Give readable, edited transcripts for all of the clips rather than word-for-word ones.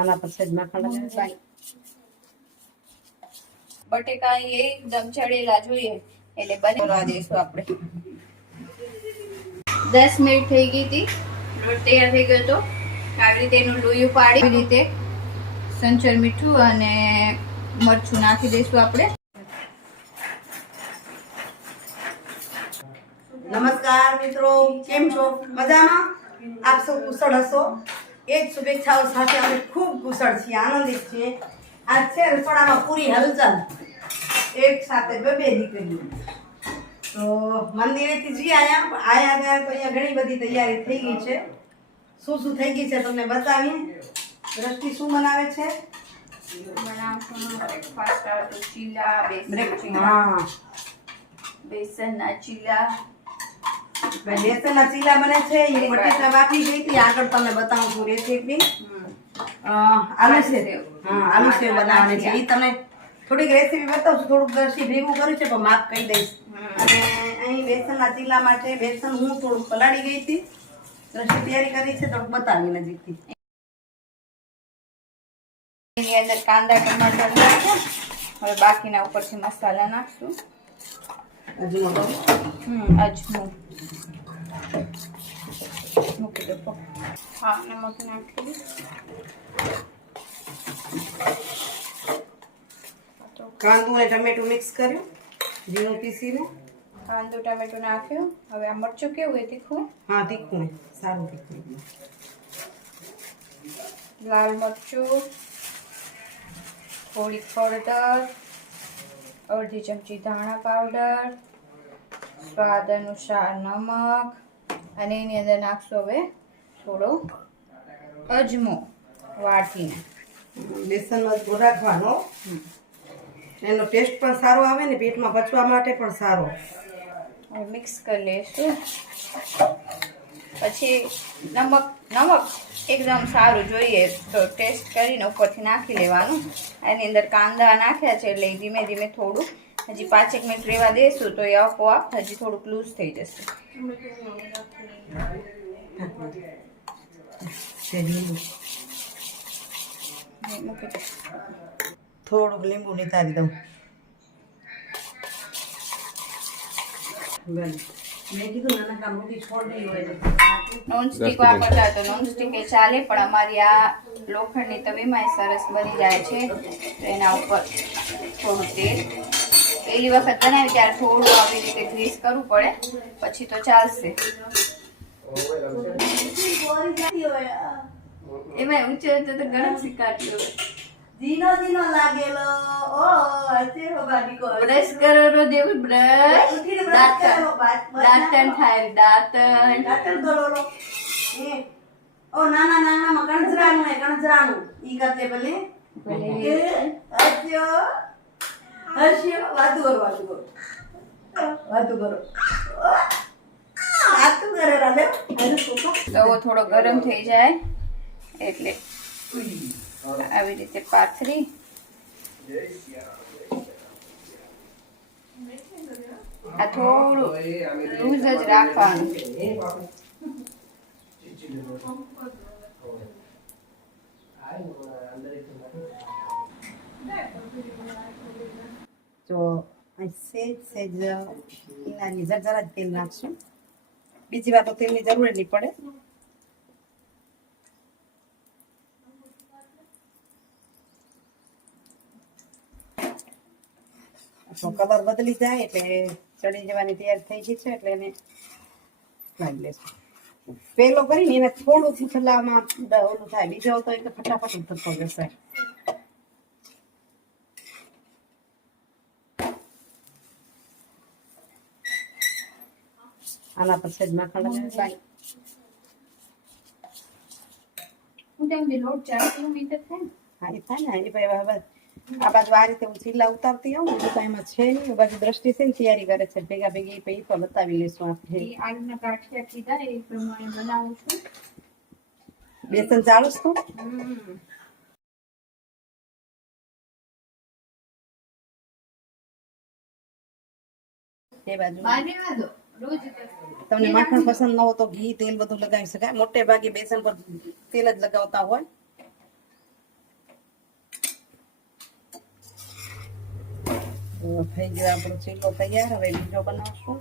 આના પર સેજ માખણ લગાવી બટેકા એકદમ ચડેલા જોઈએ એટલે બનાવવા દઈશું આપણે 10 મિનિટ થઈ ગઈ હતી લોટ તૈયાર થઈ ગયો તો આવી રીતે એનું લોયું પાડી આવી રીતે સંચર મીઠું અને મરચું નાખી દઈશું આપણે નમસ્કાર મિત્રો, કેમ છો? મજામાં? આપ સૌ કુશળ હશો એ જ શુભેચ્છાઓ સાથે અમે ખૂબ કુશળ છીએ, આનંદિત છીએ. આજ છે રસોડામાં પૂરી હલચલ, એક સાથે બે દીકરીઓ. તો મંદિરેથી જી આયા ગયા તો અહીંયા ઘણી બધી તૈયારી થઈ ગઈ છે. શું શું થઈ ગઈ છે તમને બતાવીએ. દ્રષ્ટિ શું બનાવે છે? બેસનના ચીલા બેસનના ચીલા બને છે. એ બટેટા બાફી ગઈ હતી, આગળ તમને બતાવું છું રેસીપી. આલુ સેવ, આલુ સેવ બનાવવાની છે. એ તમને થોડીક રેસીપી બતાવું છું, થોડુંક દ્રષ્ટિ ભેગું કર્યું છે પણ માપ કહી દઈશ. અને અહીં બેસનના ચીલા માટે બેસન હું થોડુંક પલાળી ગઈ હતી, દ્રષ્ટિ તૈયારી કરી છે, થોડુંક બતાવી નજીકથી. એની અંદર કાંદા ટમાટર નાખ્યા. હવે બાકીના ઉપરથી મસાલા નાખશું. અજમો અજમો મૂકી દો. હા, નમક નાખી. કાંદું અને ટમેટું મિક્સ કર્યું, ઝીણું પીસીને. કાંદું ટમેટું નાખ્યું. હવે આ મરચું કેવું હોય? તીખું? હા, તીખું, સારું તીખું. લાલ મરચું, થોડીક હળદર, અડધી ચમચી ધાણા પાવડર, સ્વાદ અનુસાર નમક અને એની અંદર નાખશો હવે થોડો અજમો વાટીને. બેસનમાં જ રાખવાનો, એનો ટેસ્ટ પણ સારો આવે ને પેટમાં પચવા માટે પણ સારો. હવે મિક્સ કરી લઈશું. પછી નમક એકદમ સારું જોઈએ તો ટેસ્ટ કરીને ઉપરથી નાખી લેવાનું. એની અંદર કાંદા નાખ્યા છે એટલે ધીમે ધીમે થોડું હજી 5 મિનિટ રહેવા દઈશું તો એ આપોઆપ હજી થોડુંક લૂઝ થઈ જશે. થોડુંક લીંબુ નિતારી દઉં. મેં કીધું નાના મોટી છોડી હોય નોનસ્ટિક વાપરતા તો નોનસ્ટિક એ ચાલે, પણ અમારી આ લોખંડની તવીમાં સરસ બની જાય છે. તો એના ઉપર થોડું તેલ, પહેલી વખત બનાવી ત્યારે થોડું આવી રીતે ગ્રીસ કરવું પડે, પછી તો ચાલશે. એમાં ઊંચે ઊંચે તો ગરમ શીખાડ્યો જીનો લાગેલો. ઓ બ્રશ કરો રોજ એવું બ્રશ દાંતણ થાય દાંતણ દોડો. ઓ નાના કણજરાનું ઈ કરતે ભલે હસ્યો વાતું કરો તવો થોડો ગરમ થઈ જાય એટલે આવી રીતે પાથરી આ થોડું લૂઝ જ રાખવાનું. જો સેજ કિનારી જરા જ તેલ નાખશું. બીજી વાર તો તેલની જરૂર નહીં પડે. કલર બદલી જાય એટલે ચડી જવાની તૈયાર થઈ ગઈ છે એટલે એને લાવી લેશું. પેલો કરીને એને થોડું થલામાં ઓલું થાય, બીજો તો એટલે ફટાફટ ઉતરતો જશે. આના પર સેજ માખણ લગાવી. હા, એ થાય ને. એ હવે આ બાજુ આ રીતે હું ચીલા ઉતારતી હોઉં ને તો એમાં છે નહીં. એ બાજુ દ્રષ્ટિ છે ને તૈયારી કરે છે ભેગા ભેગી, એ તો બતાવી લઈશું આપણે. આલુના ગાંઠિયા કીધા એ પ્રમાણે બનાવું છું. બેસન ચાલુ છું. એ બાજુ તમને માખણ પસંદ ન હોય તો ઘી તેલ બધું લગાવી શકાય. મોટે ભાગે બેસન પર તેલ જ લગાવતા હોય. થઈ ગયો આપણો ચીલો તૈયાર. હવે બીજો બનાવશું.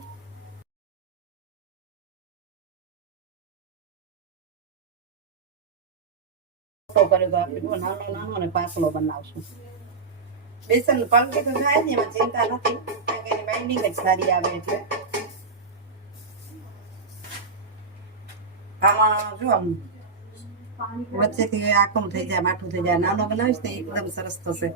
આપણે નાનો નાનો ને પાતળો બનાવશું. બેસન પલટી તો થાય ને, એમાં ચિંતા નથી, કારણ કે એની બાઇન્ડિંગ જ સારી આવે. એટલે આમાં જો આમ વચ્ચેથી આખું થઈ જાય, માઠું થઈ જાય. નાનો બનાવીશ ને એકદમ સરસ થશે.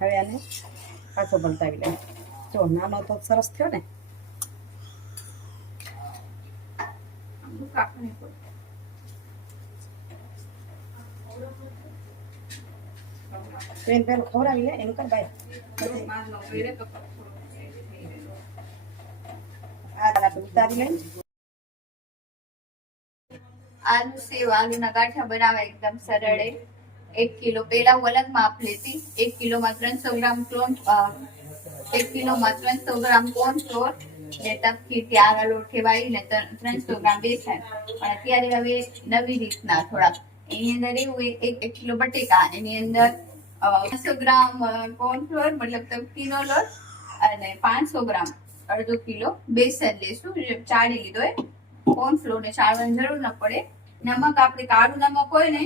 હવે આને પાછો પલટાવી લે. જો નાનો તો સરસ થયો ને. પેન પેન ખવડાવી લે એમ કર ભાઈ. ઉતારી લે. આલુ સેવ, આલુના ગાંઠિયા બનાવવા એકદમ સરળ. 1 કિલો પેલા હું અલગ માપ લેતી. 1 કિલોમાં 300 ગ્રામ કોર્નફ્લોર, ને તપકી ત્યાર લોટ કહેવાય, ને 300 ગ્રામ બેસન. પણ અત્યારે હવે નવી રીતના થોડા એની અંદર એવું 1 કિલો બટેકા, એની અંદર 500 ગ્રામ કોર્નફ્લોર મતલબ તપકીનો લોટ અને 500 ગ્રામ અડધો કિલો બેસન લેશું. ચાળી લીધો એ કોર્નફ્લોર ને ચાળવાની જરૂર ન પડે. નમક આપણે કાળું નમક હોય ને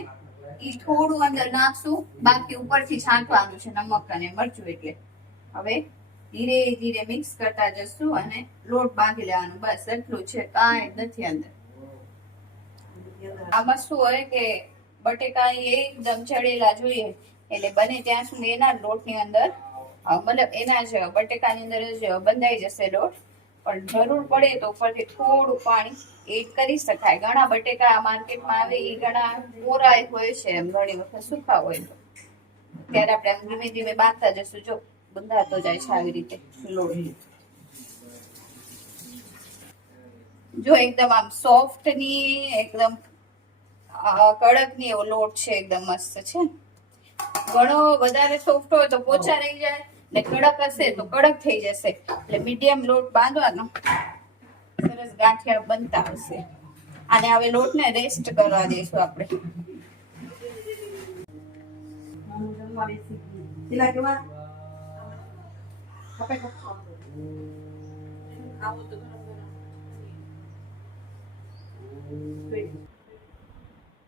એ થોડું અંદર નાખશું, બાકી ઉપરથી છાંટવાનું છે નમક અને મરચું. એટલે હવે ધીરે ધીરે મિક્સ કરતા જશું અને લોટ બાંધી લેવાનું. બસ એટલું છે, કાંઈ નથી અંદર. આમાં શું હોય કે બટેકા એકદમ ચડેલા જોઈએ, એટલે બને ત્યાં સુધી એના લોટની અંદર મતલબ એના જ બટેકાની અંદર જ બંધાઈ જશે લોટ. પણ જરૂર પડે તો ઉપરથી થોડું પાણી એડ કરી શકાય. ઘણા બટેકા માર્કેટમાં આવે એ ઘણા કોરા હોય છે, એમ ઘણી વખત સૂકા હોય. તો ત્યારે આપણે ધીમે ધીમે બાંધતા જશું. જો બંધાતો જાય છે આવી રીતે લોટ. જો એકદમ આમ સોફ્ટ ની એકદમ કડક ની એવો લોટ છે, એકદમ મસ્ત છે. ઘણો વધારે સોફ્ટ હોય તો પોચા રહી જાય, ને કડક હશે તો કડક થઈ જશે. એટલે મીડિયમ લોટ બાંધવાનો, સરસ ગાંઠિયા બનતા હશે. અને હવે લોટને રેસ્ટ કરવા દઈશું આપણે.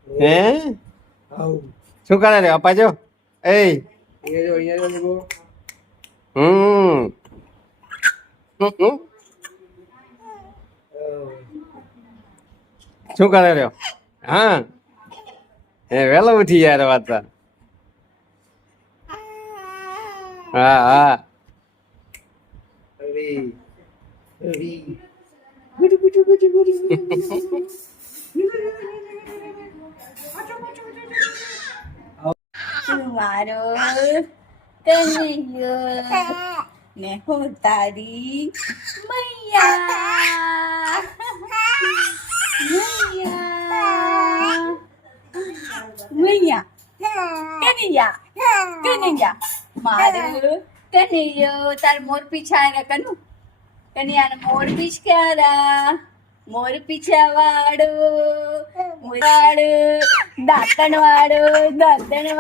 હે શું કરે રે અપા? જો એ શું કરે રહ્યો? હા એ વેલો ઉઠી યાર વાત. હા હા મારો કનૈયો ને હું તારી મૈયા. કનૈયા મારો કનૈયો. તાર મોર પીછા કનુ કનૈયા મોર પીછ ક્યારા મોર પીછા વાળો દાંતણ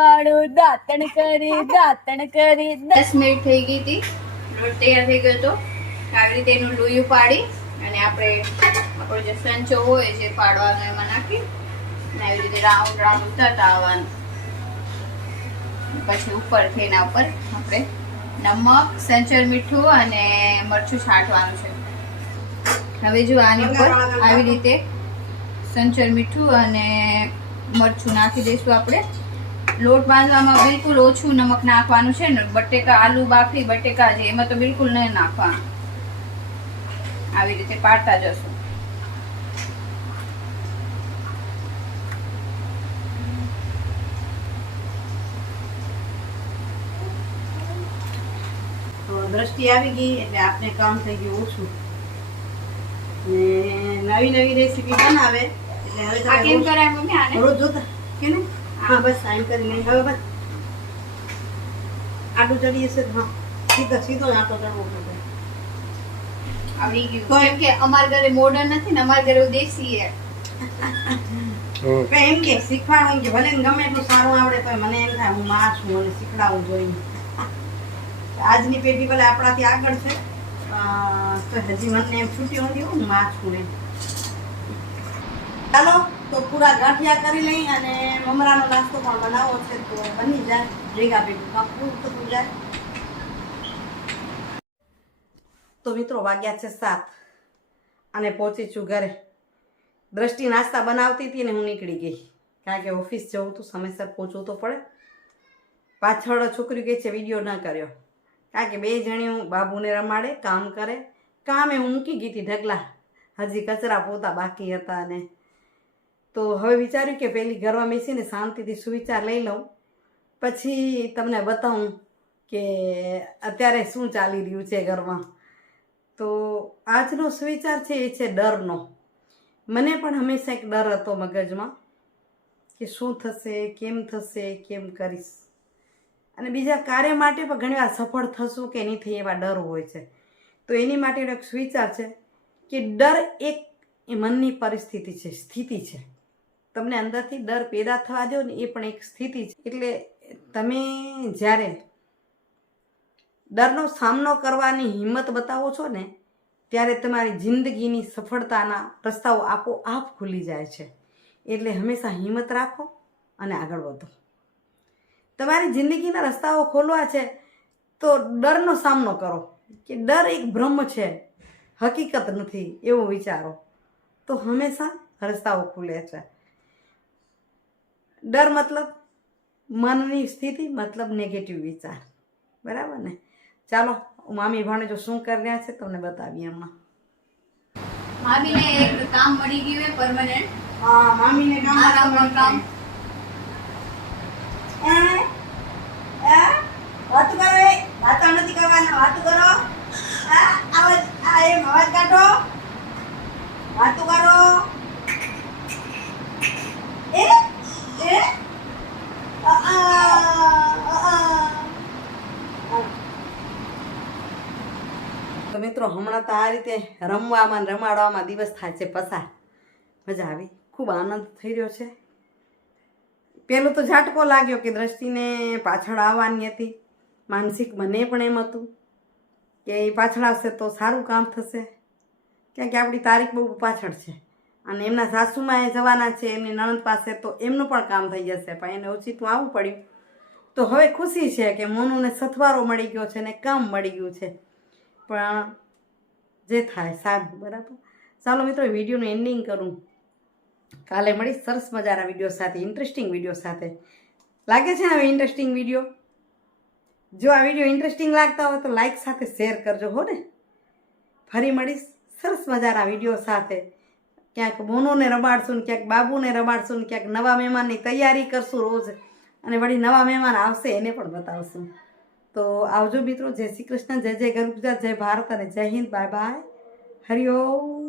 વાળો દાંતણ કરી 10 મિનિટ થઈ ગઈ હતી. લોટ તૈયાર થઈ ગયો હતો. આવી રીતે એનું લોયું પાડી અને આપણે આપણો જે સંચો હોય જે પાડવાનો એમાં નાખી આવી રીતે રાઉન્ડ રાઉન્ડ ઉતારતા આવવાનું. પછી ઉપરથી એના ઉપર આપણે નમક, સંચર મીઠું અને મરચું છાંટવાનું છે. હવે જો આની ઉપર આવી રીતે સંચર મીઠું અને મરચું નાખી દઈશું આપણે. લોટ બાંધવામાં બિલકુલ ઓછું નમક નાખવાનું છે ને. બટેકા આલુ બાફી બટેકા છે એમાં તો બિલકુલ નહીં નાખવાનું. આવી રીતે પાડતા જશું. દ્રષ્ટિ આવી ગઈ એટલે આપણે કામ થઈ ગયું ઓછું. ને નવી નવી રેસીપી બનાવે એટલે હવે આ કેમ તમે કરાય મમ્મી આને રોજ જોતા કેનું હા બસ આમ કરી લઈ હવે બસ આટલું ચડીએ છે હા સીધો સીધો જ આટો ચડવો પડે આવડી ગયું કેમ કે અમાર ઘરે મોડર્ન નથી ને અમાર ઘરે દેશી છે પણ એમ કે શીખવાડવું કે ભલે ને ગમે એટલું સારું આવડે તો મને એમ થાય હું માં છું મને શીખડાવું જોઈએ આજની પેઢી ભલે આપણાથી આગળ છે તો હજી મને એમ છૂટી નથી હું માં છું એમ ચાલો તો પૂરા ગાંઠિયા કરી લઈ અને મમરાનો નાસ્તો પણ બનાવવો છે તો બની જાય ભેગા ભેગું પૂરું થતું જાય તો મિત્રો વાગ્યા છે 7 અને પહોંચી છું ઘરે દ્રષ્ટિ નાસ્તા બનાવતી હતી ને હું નીકળી ગઈ કારણ કે ઓફિસ જવું તો સમયસર પહોંચવું તો પડે પાછળ છોકરી કહે છે વિડીયો ન કર્યો કારણ કે 2 જણીઓ બાબુને રમાડે કામ કરે કામે હું મૂકી ગઈ હતી ઢગલા હજી કચરા પોતા બાકી હતા અને તો હવે વિચાર્યું કે પહેલી ઘરમાં બેસીને શાંતિથી સુવિચાર લઈ લઉં પછી તમને બતાવું કે અત્યારે શું ચાલી રહ્યું છે ઘરમાં તો આજનો સુવિચાર છે એ છે ડરનો મને પણ હંમેશા એક ડર હતો મગજમાં કે શું થશે કેમ કરીશ અને બીજા કાર્ય માટે પણ ઘણીવાર સફળ થશું કે નહીં થઈ એવા ડર હોય છે તો એની માટેનો એક વિચાર છે કે ડર એક મનની પરિસ્થિતિ છે સ્થિતિ છે તમને અંદરથી ડર પેદા થવા દો ને એ પણ એક સ્થિતિ છે એટલે તમે જ્યારે ડરનો સામનો કરવાની હિંમત બતાવો છો ને ત્યારે તમારી જિંદગીની સફળતાના રસ્તાઓ આપોઆપ ખુલી જાય છે એટલે હંમેશા હિંમત રાખો અને આગળ વધો તમારી જિંદગીના રસ્તાઓ ખોલવા છે તો ડરનો સામનો કરો કે ડર એક ભ્રમ છે હકીકત નથી એવું વિચારો તો હંમેશા રસ્તાઓ ખુલે છે ડર મતલબ મનની સ્થિતિ મતલબ નેગેટિવ વિચાર બરાબર ને ચાલો મામી ભાણેજો શું કરી રહ્યા છે તમને બતાવીએ હમણાં મામીને એક કામ મળી ગયું છે પરમેનન્ટ હા મામીને આરામનું કામ વાત કરો વાતો નથી કરવાના વાતો કરો અવાજ કાઢો વાતો કરો તો મિત્રો હમણાં તો આ રીતે રમવામાં ને રમાડવામાં દિવસ થાય છે પસાર મજા આવી ખૂબ આનંદ થઈ રહ્યો છે પહેલું તો ઝાટકો લાગ્યો કે દ્રષ્ટિને પાછળ આવવાની હતી માનસિક મને પણ એમ હતું કે એ પાછળ આવશે તો સારું કામ થશે કારણ કે આપણી તારીખ બહુ પાછળ છે અને એમના સાસુમાં એ જવાના છે એમની નણંદ પાસે તો એમનું પણ કામ થઈ જશે પણ એને ઓછીતું આવવું પડ્યું તો હવે ખુશી છે કે મોનુને સથવારો મળી ગયો છે ને કામ મળી ગયું છે પણ જે થાય સારું બરાબર ચાલો મિત્રો વિડીયોનું એન્ડિંગ કરું કાલે મળીશ સરસ મજાના વિડીયો સાથે ઇન્ટરેસ્ટિંગ વિડીયો સાથે લાગે છે ને હવે ઇન્ટરેસ્ટિંગ વિડીયો જો આ વિડીયો ઇન્ટરેસ્ટિંગ લાગતા હોય તો લાઈક સાથે શેર કરજો હો ને ફરી મળીશ સરસ મજાના વિડીયો સાથે ક્યાંક મોનોને રમાડશું ને ક્યાંક બાબુને રમાડશું ને ક્યાંક નવા મહેમાનની તૈયારી કરશું રોજ અને વળી નવા મહેમાન આવશે એને પણ બતાવશું તો આવજો મિત્રો જય શ્રી કૃષ્ણ જય જય ગરુ ગુજરાત જય ભારત અને જય હિન્દ બાય બાય હરિઓમ